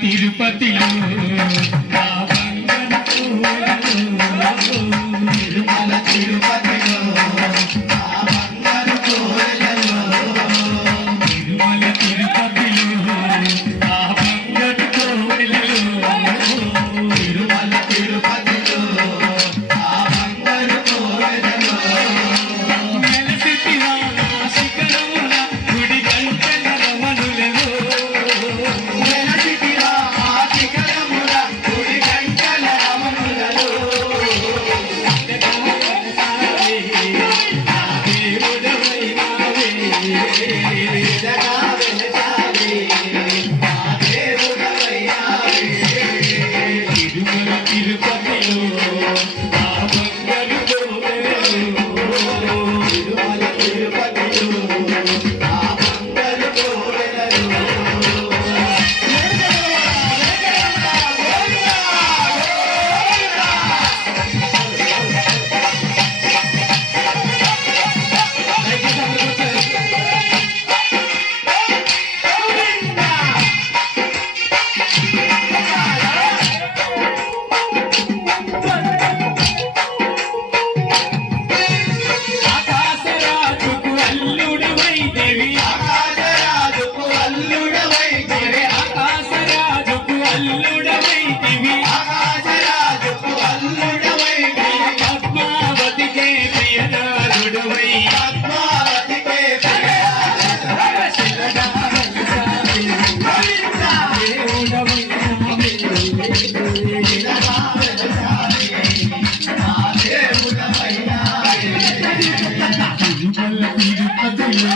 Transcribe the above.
తిరుపతిలో నా బంగారు కోవెలలో తిరుమల తిరుపతిలో నా బంగారు కోవెలలో తిరుమల తిరుపతిలో నా బంగారు కోవెలలో తిరుమల తిరుపతిలో నా బంగారు కోవెలలో నెలసిటివా నా శిఖరమున గుడి గంటల రమణులలో నెలసిటివా ఆ శిఖరమున గుడి గంటల రమణులలో నా దేవుడవైనావే జగా వెలసావే నా దేవుడవైనావే తిరుమల తిరుపతిలో నా బంగారు కోవెలలో తిరుమల తిరుపతిలో నా బంగారు కోవెలలో ఆకాశరాజుకు అల్లుడవై దేవి ఆకాశరాజుకు అల్లుడవై దేవి ఆకాశరాజుకు అల్లుడవై దేవి ఆకాశరాజుకు అల్లుడవై దేవి పద్మావతికే ప్రియదారుడవై పద్మావతికే ప్రియదారుడవై శిలగా వెలసావే దేవుడవై నావే శిలగా వెలసావే నా దేవుడవై నావే తిరుమల తిరుపతిలో